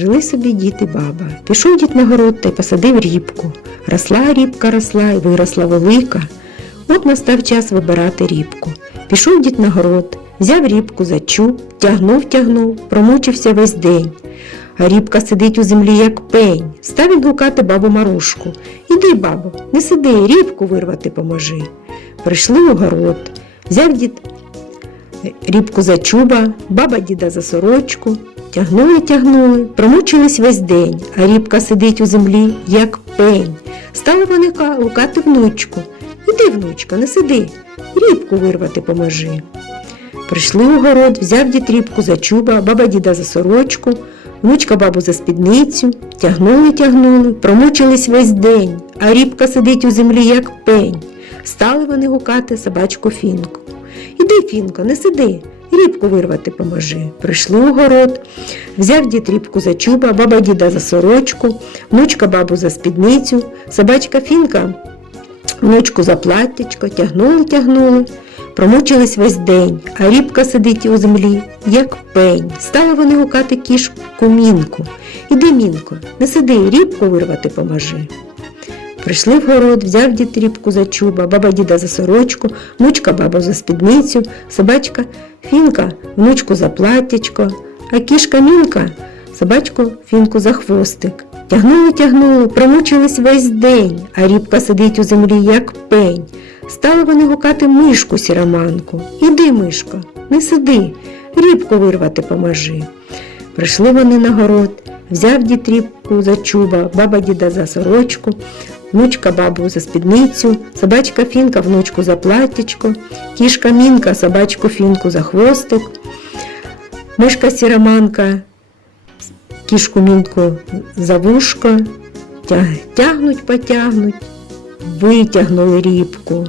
Жили собі дід і баба. Пішов дід на город та й посадив рібку. Росла рібка, росла і виросла велика. От настав час вибирати рібку. Пішов дід на город, взяв рібку за чуб, тягнув, тягнув, промучився весь день. А рібка сидить у землі, як пень. Став він гукати бабу Марушку. Іди, бабо, не сиди, рібку вирвати поможи. Прийшли у город, взяв дід рібку за чуба, баба діда за сорочку. Тягнули, тягнули, промучились весь день, а рібка сидить у землі, як пень. Стали вони ка- гукати внучку. Іди, внучка, не сиди, рібку вирвати поможи. Прийшли у город, взяв дід рібку за чуба, баба діда за сорочку, внучка бабу за спідницю, тягнули, тягнули, промучились весь день, а рібка сидить у землі, як пень. Стали вони гукати собачку фінку. Іди, фінко, не сиди, рібку вирвати поможи. Прийшли у город, взяв дід рібку за чуба, баба діда за сорочку, внучка бабу за спідницю, собачка фінка внучку за платтячко, тягнули, тягнули, промучились весь день, а рібка сидить у землі, як пень. Стали вони гукати кішку мінку. Іди, мінко, не сиди, рібку вирвати поможи. Прийшли в город, взяв дід за чуба, баба діда за сорочку, внучка бабу за спідницю, собачка фінка, внучку за платтячко, а кішка мінка собачку фінку за хвостик. Тягнули, тягнули, промучились весь день, а рібка сидить у землі, як пень. Стали вони гукати мишку сіроманку. Іди, мишко, не сиди, рібку вирвати поможи. Прийшли вони на город, взяв дід за чуба, баба діда за сорочку, внучка бабу за спідницю, собачка фінка внучку за платтячко, кішка мінка собачку фінку за хвостик, мишка сіроманка кішку мінку за вушко, тягнуть, потягнуть, витягнули рібку.